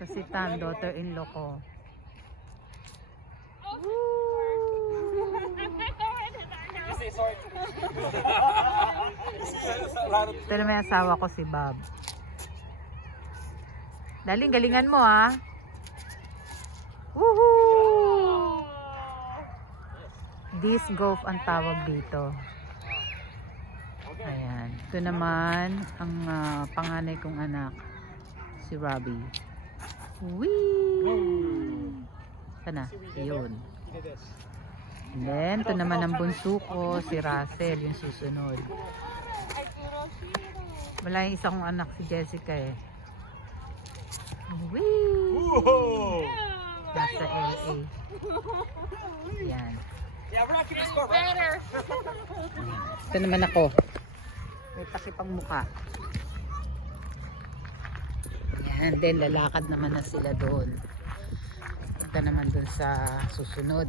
Kasi Tan, daughter-in-law ko. Ito na may asawa ko si Bob. Daling galingan mo ha. Woohoo! Disc golf ang tawag dito. Ayan. Ito naman ang panganay kong anak, si Robbie. Whee! Sana, yun. And then, ito naman ang bunso ko, si Russell, yung susunod. Wala yung isa kong anak, si Jessica eh. Whee! Nasa LA. Yan. Ito naman ako. May takipang mukha. Yan. Then, lalakad naman na sila doon. Punta naman doon sa susunod.